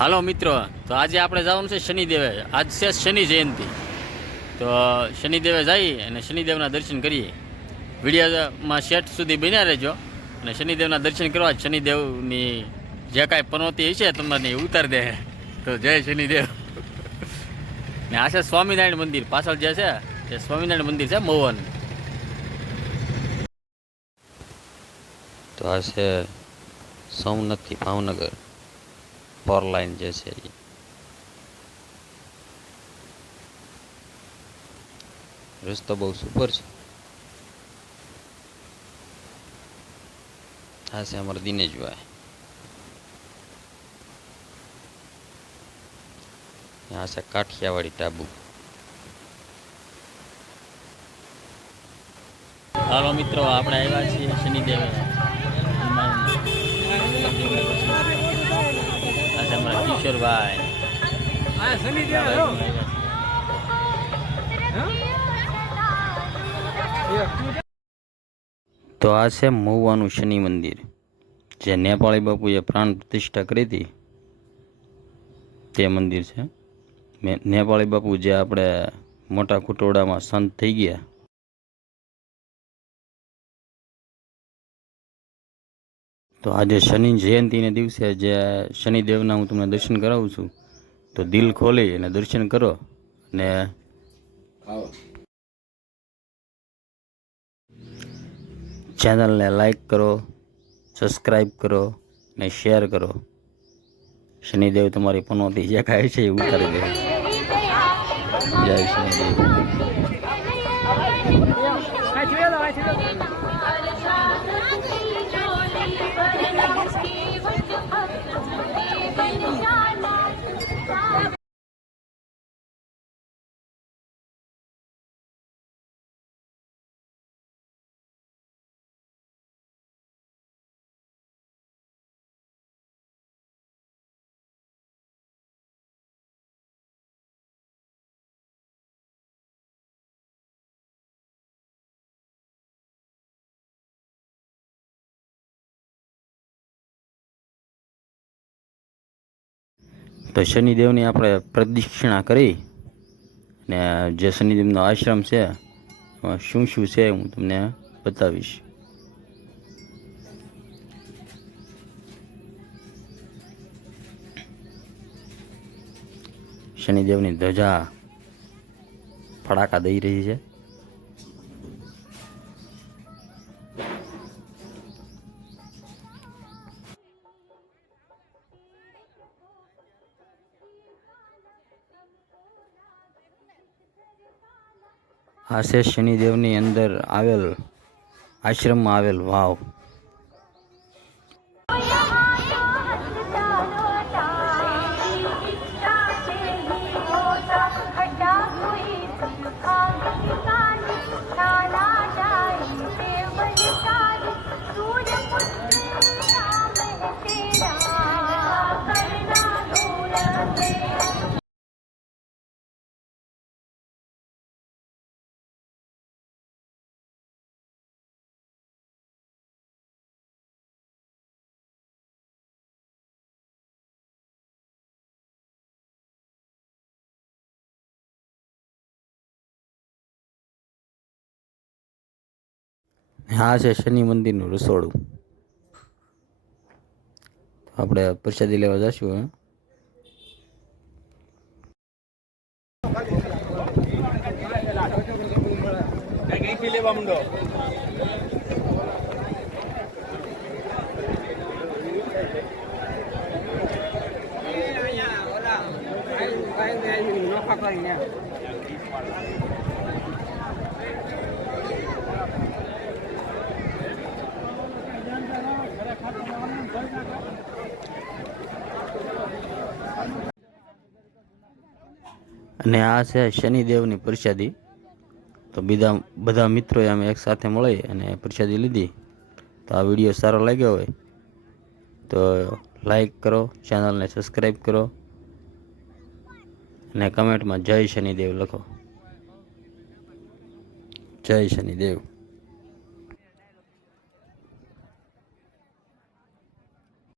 હાલો મિત્રો, તો આજે આપણે જવાનું છે શનિદેવે. આજ છે શનિ જયંતિ. તો શનિદેવે જઈ અને શનિદેવના દર્શન કરીએ. વિડીયોમાં શેઠ સુધી બન્યા રહેજો અને શનિદેવના દર્શન કરવા. શનિદેવની જે કાંઈ પનોતી હશે તમને ઉતાર દે. તો જય શનિદેવ. ને આ છે સ્વામિનારાયણ મંદિર. પાછળ જે છે એ સ્વામિનારાયણ મંદિર છે મહુવાનું. તો આ છે સોમનાથથી ભાવનગર 4 લાઈન જે છે એ. રસ્તો બહુ સુપર છે. આ છે અમારા દિનેશભાઈ. આ છે કાઠિયાવાડી ટાબુ. હાલો મિત્રો, આપણે આવ્યા છીએ શનિદેવ. આ છે અમારા કિશોરભાઈ. તો આ છે મહુવાનું શનિ મંદિર, જે નેપાળી બાપુએ પ્રાણ પ્રતિષ્ઠા કરી હતી તે મંદિર છે. નેપાળી બાપુ જે આપણે મોટા ખુટોડામાં સંત થઈ ગયા. તો આજે શનિ જયંતિને દિવસે જે શનિદેવના હું તમને દર્શન કરાવું છું. તો દિલ ખોલી અને દર્શન કરો. અને ચેનલને લાઈક કરો, સબસ્ક્રાઈબ કરો અને શેર કરો. શનિદેવ તમારી પનોતી જે કાંઈ છે એ ઉતારી દે. જય શનિદેવ. તો શનિદેવની આપણે પ્રદક્ષિણા કરી ને જે શનિદેવનો આશ્રમ છે એમાં શું શું છે હું તમને બતાવીશ. શનિદેવની ધજા ફડાકા દઈ રહી છે. આ છે શનિદેવની અંદર આવેલ આશ્રમમાં આવેલ વાવ. આ છે શનિ મંદિરનું રસોડું. આપણે પ્રસાદી લેવા જઈશું. લેવા માંડો. અને આ છે શનિદેવની પ્રસાદી. તો બધા મિત્રોએ અમે એક સાથે મળી અને પ્રસાદી લીધી. તો આ વિડીયો સારો લાગ્યો હોય તો લાઈક કરો, ચેનલને સબસ્ક્રાઈબ કરો અને કમેન્ટમાં જય શનિદેવ લખો. જય શનિદેવ.